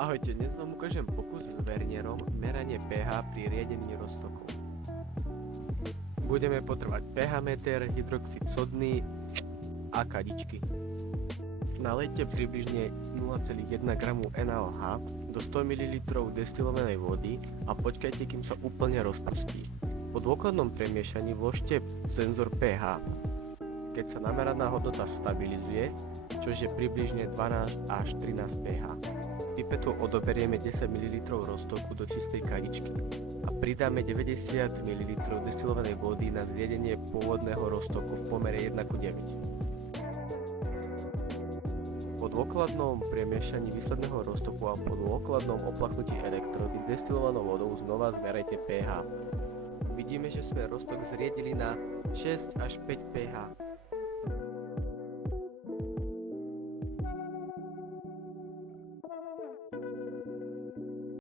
Ahojte, dnes vám ukážem pokus s vernierom meranie pH pri riedení roztokov. Budeme potrebovať pH meter, hydroxid sodný a kadičky. Nalejte približne 0,1 g NaOH do 100 ml destilovanej vody a počkajte, kým sa úplne rozpustí. Po dôkladnom premiešaní vložte senzor pH. Keď sa nameraná hodnota stabilizuje, čož je približne 12 až 13 pH, pipetou odoberieme 10 ml roztoku do čistej kadičky a pridáme 90 ml destilovanej vody na zriedenie pôvodného roztoku v pomere 1:9. Po dôkladnom premiešaní výsledného roztoku a po dôkladnom oplachnutí elektródy destilovanou vodou znova zmerajte pH. Vidíme, že sme roztok zriedili na 6 až 5 pH.